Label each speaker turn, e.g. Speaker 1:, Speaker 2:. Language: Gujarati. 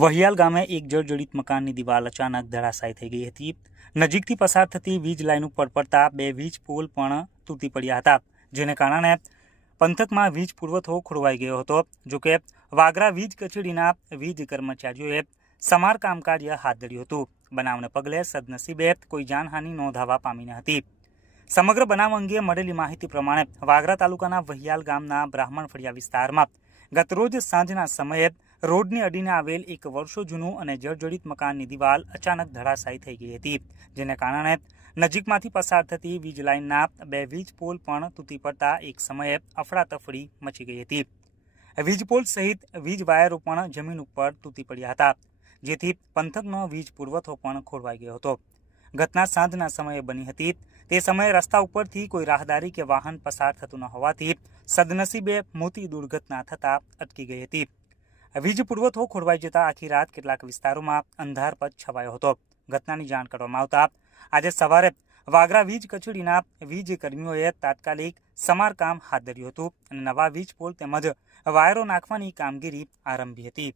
Speaker 1: વહિયાલ ગામે એક જર્જરિત મકાનની દિવાલ અચાનક ધરાશાયી થઈ ગઈ હતી. નજીકથી પસાર થતી વીજ લાઇન ઉપર પડતા બે વીજ પોલ પણ તૂટી પડ્યા હતા, જેને કારણે પંથકમાં વીજ પુરવઠો ખોરવાઈ ગયો હતો. જોકે વાગરા વીજ કચેરીના વીજ કર્મચારીઓએ સમારકામ કાર્ય હાથ ધર્યું હતું. બનાવને પગલે સદનસીબે કોઈ જાનહાનિ નોંધાવા પામી ન હતી. સમગ્ર બનાવ અંગે મળેલી માહિતી પ્રમાણે વાગરા તાલુકાના વહિયાલ ગામના બ્રાહ્મણ ફળિયા વિસ્તારમાં ગતરોજ સાંજના સમયે રોડની અડીને આવેલ એક વર્ષો જૂનું અને જર્જરિત મકાનની દિવાલ અચાનક ધરાશાયી થઈ ગઈ હતી, જેને કારણે નજીકમાંથી પસાર થતી વીજ લાઇનના બે વીજ પોલ પણ તૂટી પડતા એક સમયે અફડાતફડી મચી ગઈ હતી. વીજ પોલ સહિત વીજ વાયરો પણ જમીન ઉપર તૂટી પડ્યા હતા, જેથી પંથકનો વીજ પુરવઠો પણ ખોરવાઈ ગયો હતો. ઘટના સાંજના સમયે બની હતી. તે સમયે રસ્તા ઉપરથી કોઈ રાહદારી કે વાહન પસાર થતું ન હોવાથી સદનસીબે મોટી દુર્ઘટના થતા અટકી ગઈ હતી. વીજ પુરવઠો ખોરવાઈ જતા આખી રાત કેટલાક વિસ્તારોમાં અંધારપટ છવાયો હતો. ઘટનાની જાણ કરવામાં આવતા આજે સવારે વાગરા વીજ કચેરીના વીજ કર્મીઓએ તાત્કાલિક સમારકામ હાથ ધર્યું હતું અને નવા વીજ પોલ તેમજ વાયરો નાખવાની કામગીરી આરંભી હતી.